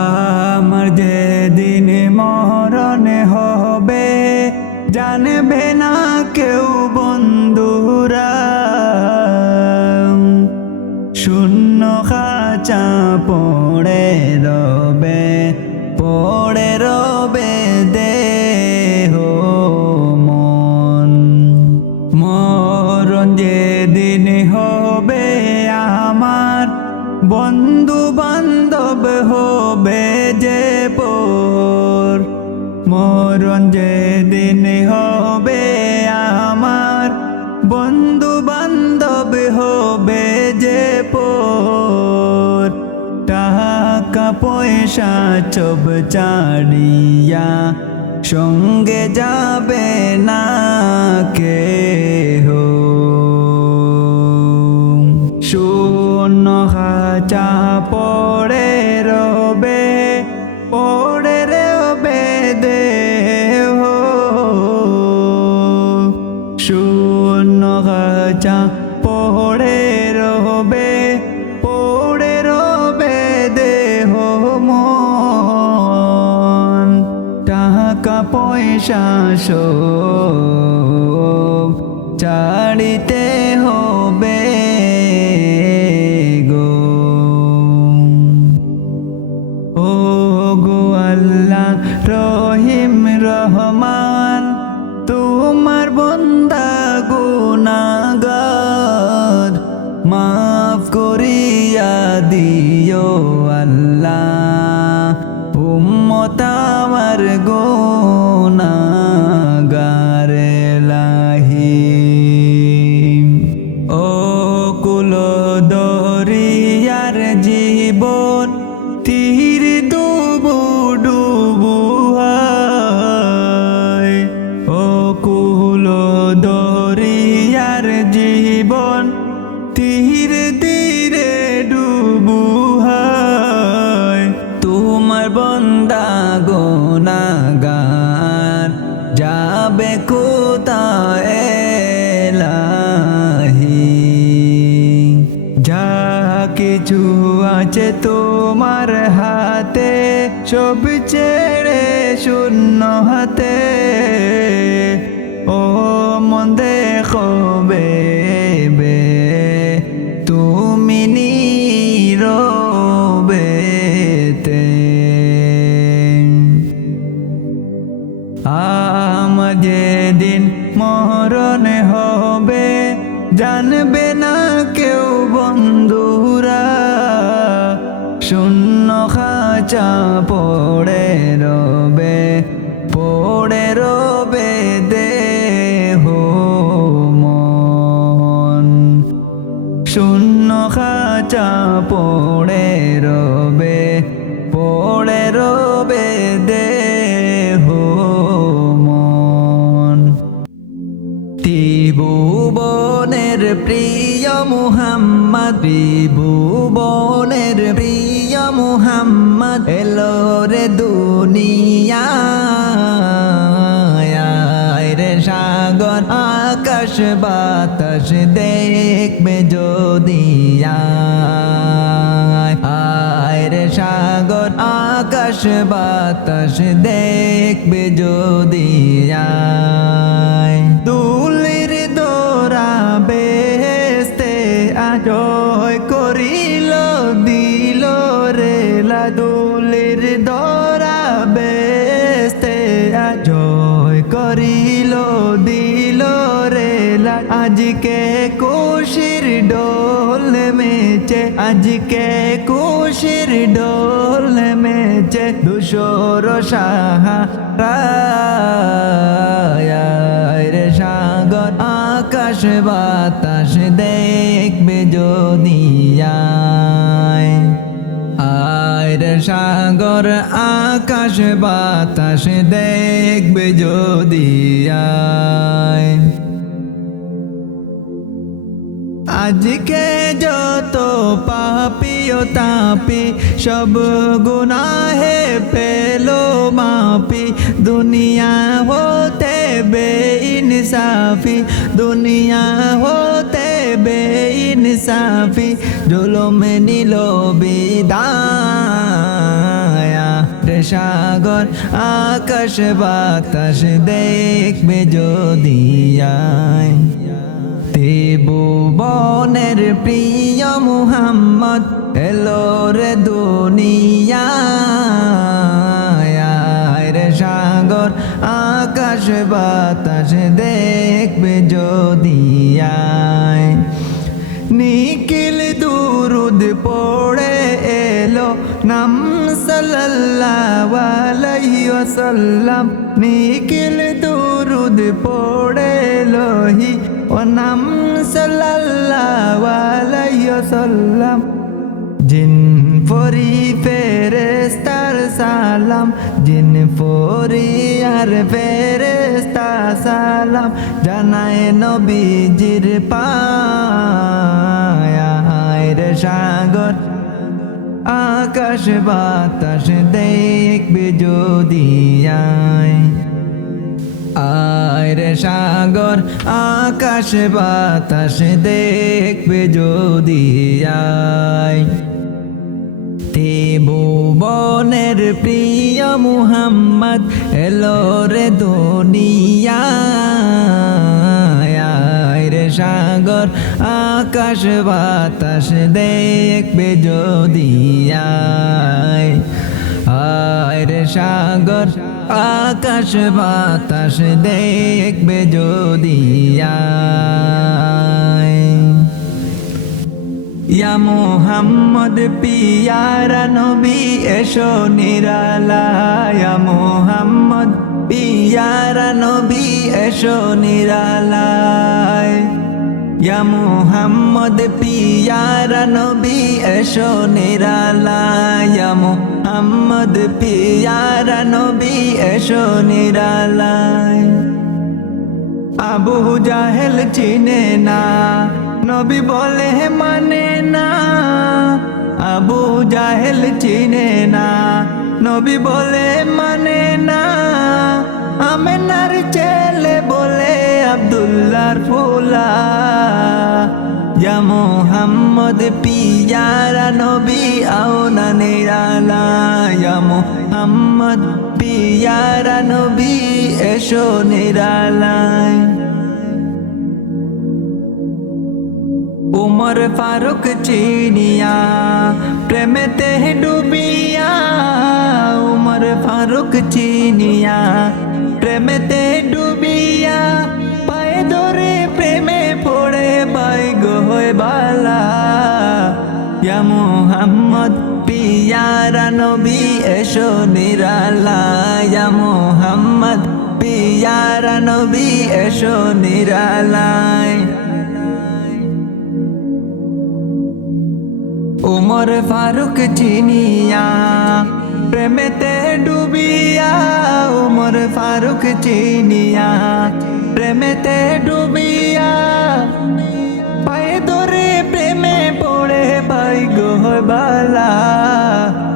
আমার যেদিন মরণ হবে জানবে না কেউ বন্ধুরা, শূন্য খাঁচা পড়ে রবে দেহ মন। মরণ যেদিন হবে আমার বন্ধু বান্ধব হবে যে পর। মরণ যেদিন হবে আমার বন্ধু বান্ধব হবে যে পর। টাকা পয়সা সব ছাড়িয়া সঙ্গে যাবে না কেহ, শূন্য খাঁচা পড়ে রবে দেহ। শূন্য খাঁচা পড়ে রবে দেহ মন। টাকা পয়সা সব ছাড়িতে হবে গো। ও গো আল্লাহ রহিম রহমান, তোমার বান্দা গুনাহগার, মাফ করিয়া দিও আল্লাহ উম্মত আমার গুনাহগার এলাহি। ও কুল দরিয়ার জীবন তীর ডুবু হয়। ও কুল দরিয়ার জীবন ধীরে ধীরে ডুবু হয়। তোমার বান্দা গুনাহগার যাবে কোথায় এলাহি। যা কিছু আছে তোমার হাতে সব ছেড়ে শূন্য হাতে। ও মন দেখো তুমি নীরবেতে। আমার যেদিন মরণ হবে জানবে না কেউ বন্ধুরা, শূন্য খাঁচা পড়ে রবে দেহ মন। শূন্য খাঁচা পড়ে রবে দেহ মন। ত্রিভুবনের প্রিয় মুহাম্মদ, ত্রিভুবনের প্রিয় মুহাম্মদ এলো রে দুনিয়ায়। রে সাগর আকাশ বাতাস দেখবে যদি আয় রে সাগর আকাশ বাতাস দেখবে যদি আয়। দুলের দোরা বেহেশতে আজয় করিল দিল রে লা। দুলের দোরা বেহেশতে আজয় করিল দিল রে লা। আজকে খুশির ডোল মেচে, আজকে খুশির ডোল মেচে দুশোর সাহারা। রে সাগর আকাশ বাতাস দেখবে যদি আয় রে সাগর আকাশ বাতাস দেখবে যদি আয়। আজকে যত পাপী ও তাপি সব গুনাহে পেলো মাপি। দুনিয়া হতে বেইনসাফি, দুনিয়া হতে বেইনসাফি জুলুম নিল বিদায়। সাগর আকাশ বাতাস দেখবে যদি আয় ত্রিভুবনের প্রিয় মুহাম্মদ এলো রে দুনিয়ায় রে সাগর আকাশ বাতাস দেখবে যদি আয় নিখিল দুরুদ পড়ে এলো নাম সাল্লাল্লাহু আলাইহি ওয়াসাল্লাম নিখিল দুরুদ পড়ে এলো ও নাম সাল্লাল্লাহু আলাইহি ওয়াসাল্লাম জিন পরি ফেরেশতার সালাম জিন পরি আর ফেরেশতা সালাম জানায় নবীজির পায় রে সাগর আকাশ বাতাস দেখবে যদি আয় রে সাগর আকাশ বাতাস দেখবে যদি আয় ত্রিভুবনের প্রিয় মুহাম্মদ এলো রে দুনিয়ায় রে সাগর আকাশ বাতাস দেখবে যদি আয় রে সাগর আকাশ বাতাস দেখবে যদি ইয়া মুহাম্মদ পিয়ারা নবী এসো নিরালায় ইয়া মুহাম্মদ পিয়ারা নবী এসো নিরালায় ইয়া মুহাম্মদ পিয়ারা নবী এসো নিরালায় ইয়া মুহাম্মদ পিয়ারা নবী এসো নিরালায় আবু জাহেল চিনে না নবী বলে মানে না আবু জাহেল চিনে না নবী বলে মানে না আমেনার ছেলে বলে আব্দুল্লাহর ফুলা ইয়া মুহাম্মদ পিয়ারা নবী আও না নিরালা ইয়া মুহাম্মদ পিয়ারা নবী এসো নিরালায় উমর ফারুক চিনিয়া প্রেমেতে ডুবিয়া উমর ফারুক চিনিয়া প্রেমেতে ডুবিয়া পায়ে ধরে প্রেমে পড়ে বাইগ হয়ে বালা ইয়া মুহাম্মদ পিয়ারা নবী এসো নিরালা ইয়া মুহাম্মদ পিয়ারা নবী এসো নিরালায় উমর ফারুক চিনিয়া প্রেমেতে ডুবিয়া উমর ফারুক চিনিয়া প্রেমেতে ডুবিয়া পায়ে ধরে প্রেমে পড়ে বাইগ হয় বালা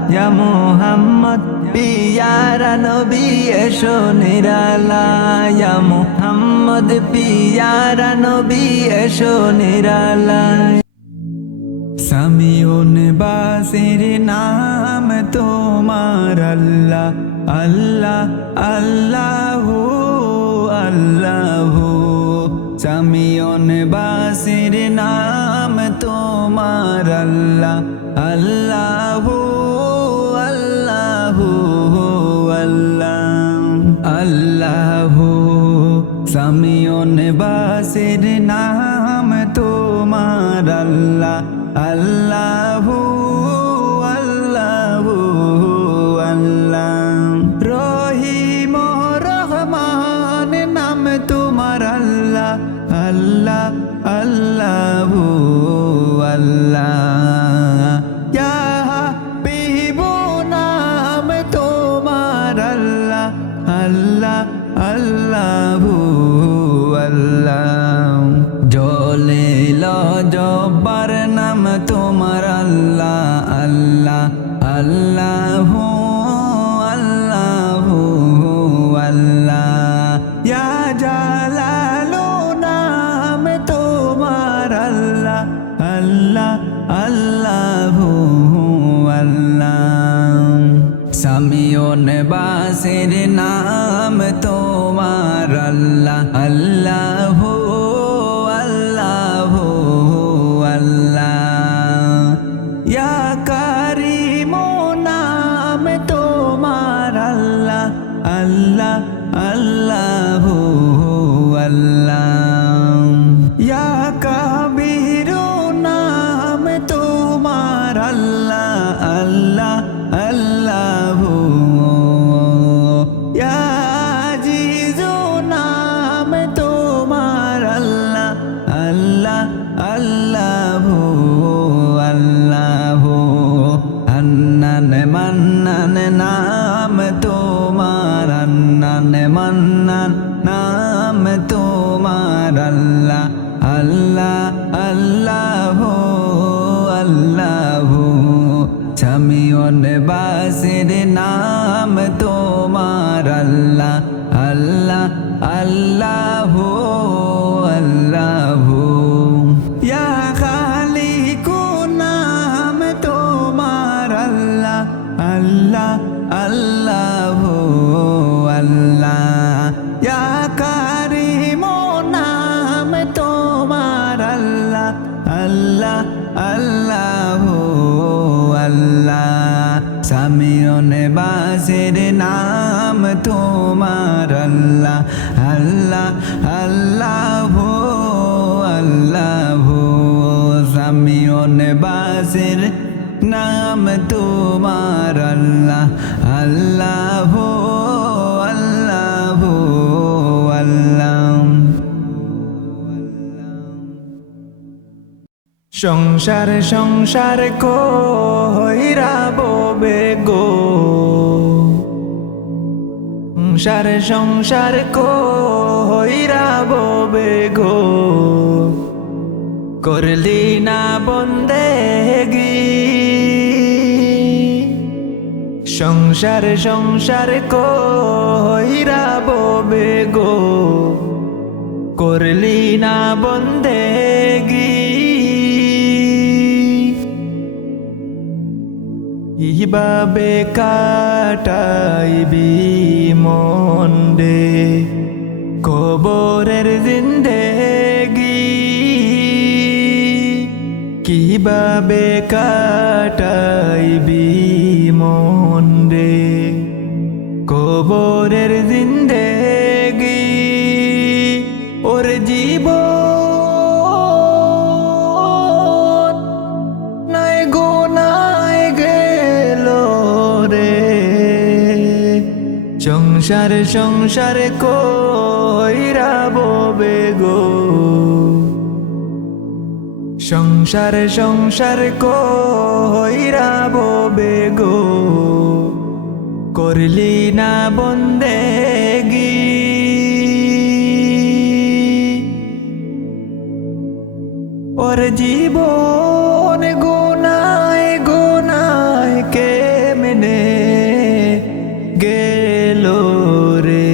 ইয়া মুহাম্মদ পিয়ারা নবী এসো নিরালা ইয়া মুহাম্মদ পিয়ারা নবী এসো নিরালা সামিউন বাসির নাম তোমার আল্লাহ আল্লাহ আল্লাহু আল্লাহু সামিউন বাসির নাম তোমার আল্লাহ আল্লাহু আল্লাহু আল্লাহ আল্লাহু সামিউন বাসির নাম তোমার আল্লাহ আল্লাহু আল্লাহু আল্লাহ রহিম রহমান নাম তোমার আল্লাহ আল্লাহ আল্লাহু আল্লাহ ইয়া হাবিবু নাম তোমার আল্লাহ আল্লাহ আল্লাহু আল্লাহ জলিল জব্বার নাম তোমার আল্লাহ আল্লাহ আল্লাহু আল্লাহু আল্লাহ ইয়া জালালু নাম তোমার আল্লাহ আল্লাহ আল্লাহু আল্লাহ সামিউন বাসির নাম তোমার আল্লাহ আল্লাহ আল্লাহ আল্লাহ ইয়া কারিম নাম তোমার আল্লাহ আল্লাহ আল্লাহ আল্লাহ ইয়া কাবির নাম তোমার আল্লাহ আল্লাহ আল্লাহ ইয়া আজিজু নাম তোমার আল্লাহ আল্লাহ আল্লাহ আল্লাহ হান্নান মান্নান নাম তোমার হান্নান মান্নান নাম তোমার আল্লাহ আল্লাহ আল্লাহ আল্লাহ সামিউন বাসির নাম তোমার আল্লাহ আল্লাহ আল্লাহ আল্লাহ ইয়া খালিকু নাম তোমার আল্লাহ আল্লাহ আল্লাহ আল্লাহ ইয়া কারিম নাম তোমার আল্লাহ আল্লাহ আল্লাহ আল্লাহ সামিউন বাসির নাম তোমার আল্লাহ আল্লাহ আল্লাহ আল্লাহ সামিউন বাসির নাম তোমার আল্লাহ আল্লাহ আল্লাহ আল্লাহ সংসার সংসার কইরা ববে গো সংসার সংসার কইরা ববে গো করলি না বন্দেগি সংসার সংসার কইরা ববে গো করলি না বন্দেগি কিভাবে কাটাইবি মন্দে কবরের জিন্দেগি কিভাবে কাটাইবি মন্দে কবরের জিন্দেগি ওর জীবন সংসার সংসার কইরা ববে গো সংসার সংসার কইরা ববে গো করলি না বন্দেগি ওর জীবন গুনায় গুনায় কেমনে গেল রে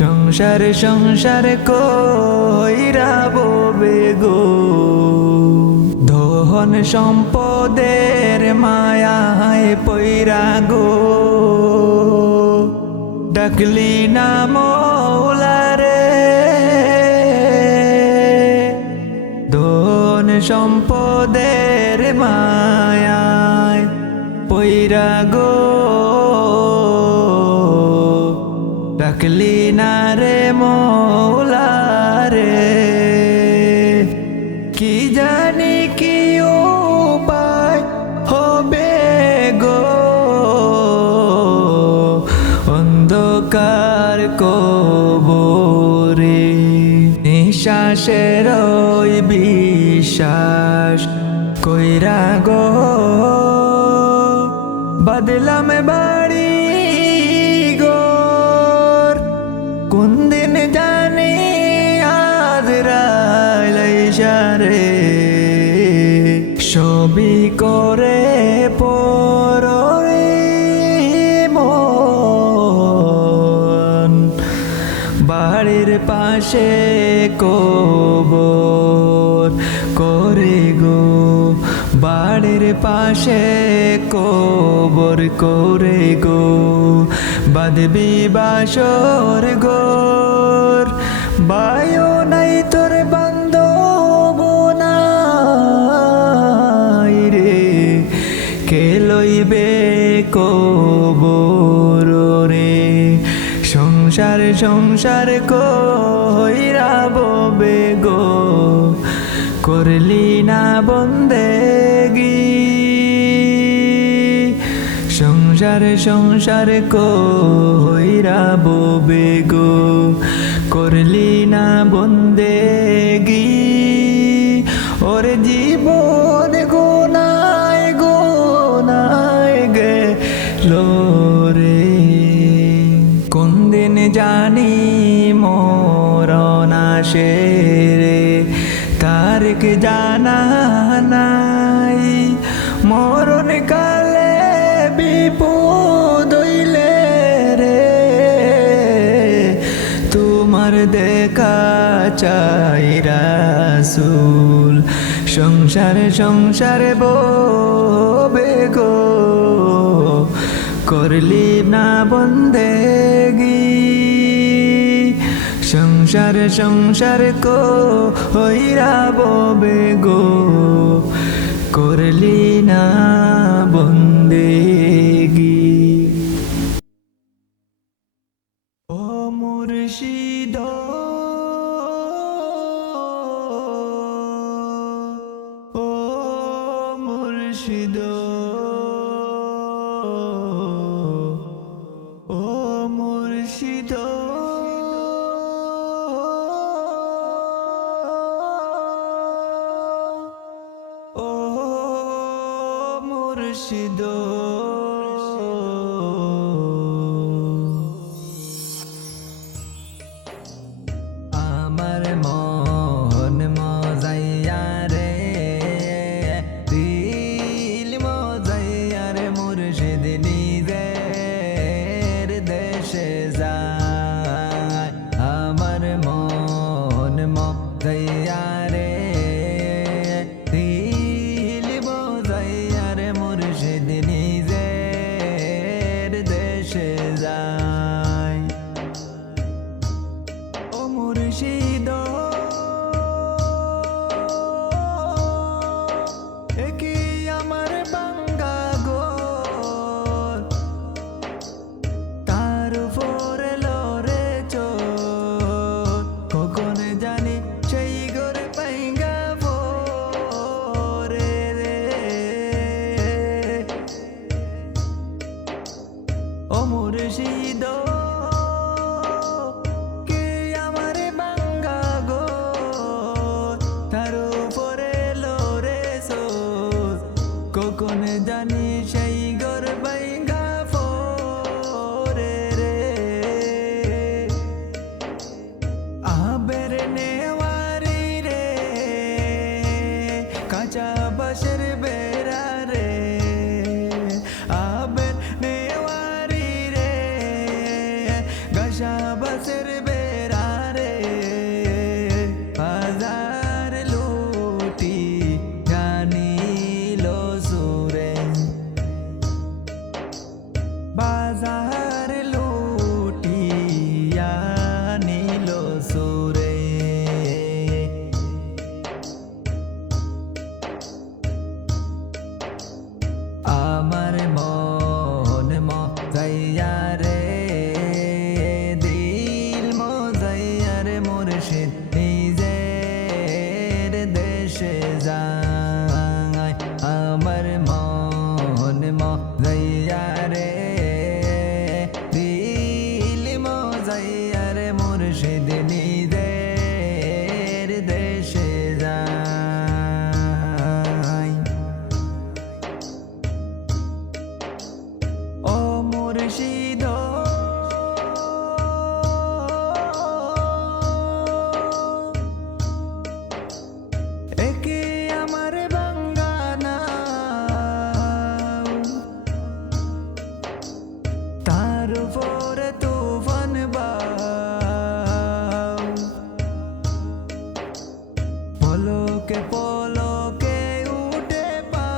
সংসার সংসার কইরা ববে গো ধন সম্পদের মায়ায় পইরা গো ডাকলি না মৌলা রে ধন সম্পদের মায়ায় পইরা গো ডাকলি না রে মৌলা রে কি জানি কি উপায় হবে গো অন্ধকার কবরে নিঃশ্বাসের ওই বিশ্বাস কইরা গো বদলাম বাড়ি গোর কোন দিন জানি আজরাইলে ছবি করে পরে মন বাড়ির পাশে কবর করে গো বাড়ির পাশে কবর করে গো বাঁধবি বাসর গোর বায়ু নাই তোর বান্ধব নাই রে কে লইবে কবর রে সংসার সংসার কইরা ববে গো করলি না বন্দেগি সংসার সংসার কইরা ববে গো করলি না বন্দেগি ওর জীবন গোনায় গোনায় গেল রে কোন দিন জানি মরণ আসে রে তারিখ জানা নাই মরণ কালে বিপদ হইলে রে তোমার দেখা চাই রাসূল সংসার সংসার ববে গো করলি না বন্দেগি সংসার সংসার কইরা ববে গো করলি না বন্দেগি ও মুর্শিদ ও মুর্শিদ ও মুর্শিদ ও মুর্শিদ আমার মন মজাইয়া রে দিল মজাইয়া রে মুর্শিদ নিজের দেশে যায় আমার মন মজাইয়া রে দিল মজাইয়া রে মুর্শিদ নিজের দেশে যায় ও মুর্শিদ একি আমার বাঙ্গা গোল তার উপরে লড়ে চোর কখন জানি সেই ঘরে পাইঙ্গা পরে রে ও মুর্শিদ কে আমার বাঙ্গা গো তার উপরে লড়ে সোর কখন জানি সেই ঘর বাইঙ্গা পরে রে আবের নেওয়ারি রে কাঁচা বাঁশের বেড়া রে আবের নেওয়ারি রে গাছা বাঁশের বেড়া রে বাজার লুটি জানিল সুরে বাজার লুটি জানিল সুরে আমার মন মজাইয়া রে দিল মজাইয়া রে মুর্শিদ নিজের দেশে যায় আমার মন মজাইয়া রে দিল মজাইয়া রে মুর্শিদ নিজের দেশে যায় ও মুর্শিদ একে আমার বাঙ্গানা তার উপরে তুফান বাউ পলকে পলকে উঠে পা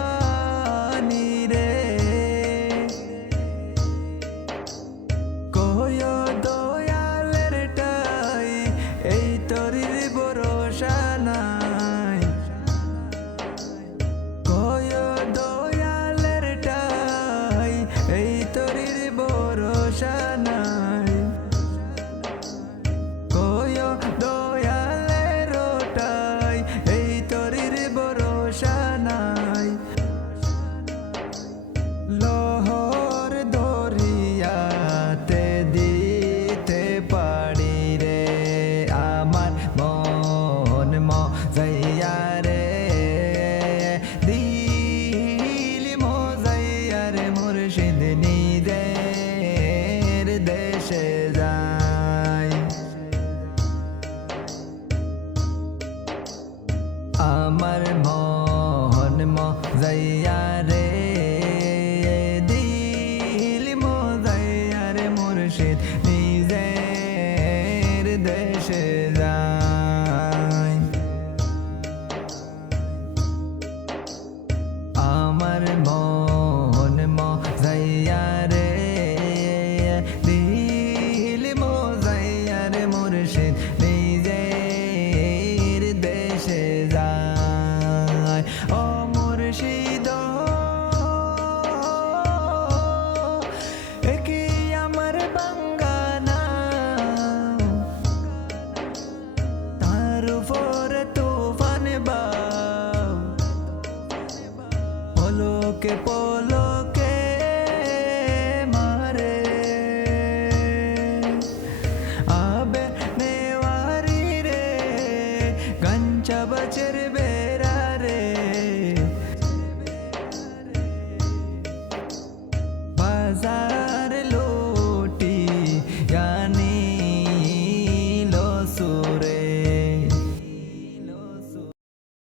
বাজার